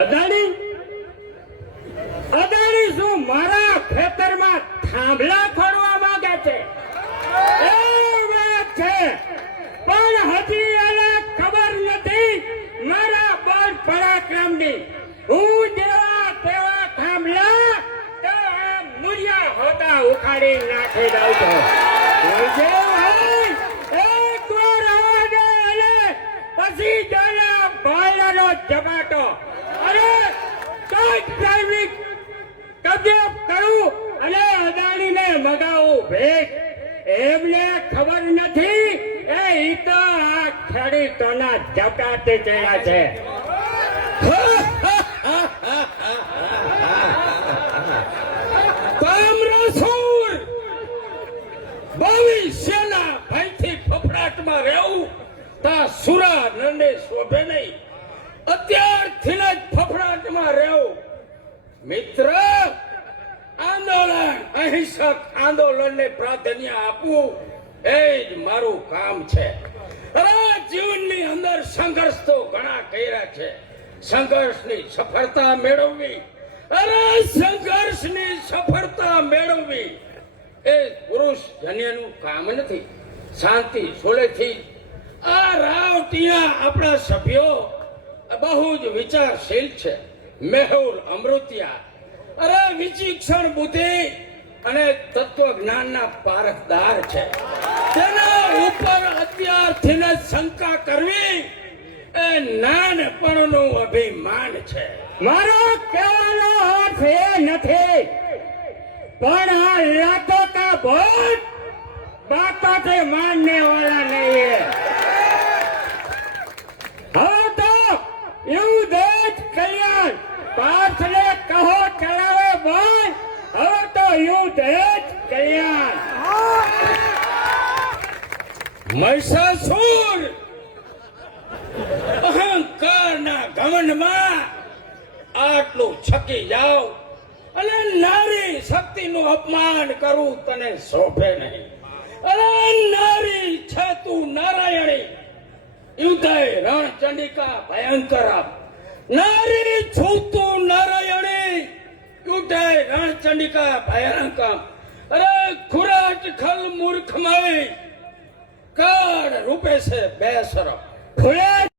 અદાણી અદાણી શું મારા ખેતરમાં થાંભલા ખોડવા માંગે છે? એ વાત છે, પણ હજી એને ખબર નથી મારા બળ પરાક્રમની. હું જેવા તેવા થાંભલા તો આ મૂળિયા હોતા ઉખાડી નાખી દઉં છું. એકવાર આવવા દે અને પછી જોયા ભાઈનો ઝપાટો. અરે કઈ પ્રાઇવેટ કબજે કરું અને અદાણીને મગાવું ભેટ. એમને ખબર નથી એ તો આ ખેડૂતોના ઝપાટે ચડ્યા છે. કામરસૂર ભવિષ્યના ભયથી ફફડાટમાં રહેવું તા સુરા નંદે શોભે નહીં. અત્યારથી જ ફફડાટમાં રહેવું. મિત્ર, આંદોલન અહિંસક આંદોલનને પ્રાધાન્ય આપવું એ જ મારું કામ છે. અરે જીવનની અંદર સંઘર્ષ તો ઘણા કર્યા છે. સંઘર્ષની સફળતા મેળવવી, અરે સંઘર્ષની સફળતા મેળવવી એ પુરુષ જન્યનું કામ નથી. શાંતિ સોળેથી આ રાવટીયા આપણા સભ્યો બહુ જ વિચારશીલ છે. મેહુલ અમૃતિયા અરે વિચિક્ષણ બુદ્ધિ અને તત્વજ્ઞાનના પારખદાર છે. તેના ઉપર અત્યારથી જ શંકા કરવી એ નાનપણનું અભિમાન છે. મારો કહેવાનો અર્થ એ નથી, પણ આ લાતો કા ભોટ બાતों से मानने वाला नहीं है. હવે તો એવું દેશ કલ્યાણ પાર્થને કહો ચલાવે બોલ. હવે તો એવું દેશ કલ્યાણ. મહિષાસુર અહંકારના ઘમંડમાં આટલું છકી જાવ અને નારી શક્તિનું અપમાન કરવું તને શોભે નહીં. અરે નારી છે તું નારાયણી, યુધય રણચંડિકા ભયંકર. નારી છું તું નારાયણી, યુધય રણચંડિકા ભયંકર. અરે ખુરાટ ખલ મૂર્ખમય કાળ રૂપે છે બેસર. ફૂલે